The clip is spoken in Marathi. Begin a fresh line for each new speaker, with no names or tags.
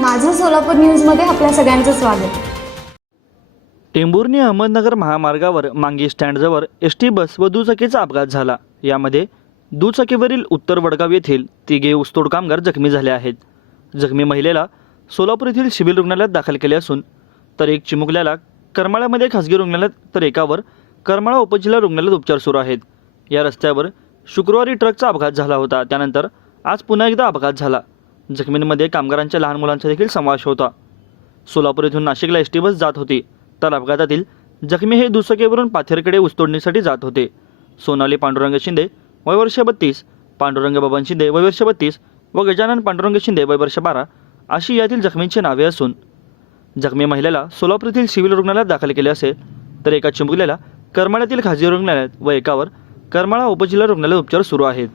माझं सोलापूर न्यूजमध्ये आपल्या सगळ्यांचं स्वागत.
टेंभुर्णी अहमदनगर महामार्गावर मांगी स्टँडजवळ एस टी बस व दुचाकीचा अपघात झाला. यामध्ये दुचाकीवरील उत्तर वडगाव येथील तिघे ऊसतोड कामगार जखमी झाले आहेत. जखमी महिलेला सोलापूर येथील सिव्हिल रुग्णालयात दाखल केले असून तर एक चिमुकल्याला करमाळ्यामध्ये खासगी रुग्णालयात तर एकावर करमाळा उपजिल्हा रुग्णालयात उपचार सुरू आहेत. या रस्त्यावर शुक्रवारी ट्रकचा अपघात झाला होता. त्यानंतर आज पुन्हा एकदा अपघात झाला. जखमींमध्ये कामगारांच्या लहान मुलांचा देखील समावेश होता. सोलापूर येथून नाशिकला एस टी बस जात होती. तर अपघातातील जखमी हे दुचाकीवरून पाथेरकडे ऊसतोडणीसाठी जात होते. सोनाली पांडुरंग शिंदे वय वर्ष बत्तीस पांडुरंग बबन शिंदे वय वर्ष बत्तीस व गजानन पांडुरंग शिंदे वय वर्ष बारा अशी यातील जखमींची नावे असून जखमी महिलेला सोलापूर येथील सिव्हिल रुग्णालयात दाखल केले असेल तर एका चिंबुल्याला करमाळ्यातील खाजगी रुग्णालयात व एकावर करमाळा उपजिल्हा रुग्णालयात उपचार सुरू आहेत.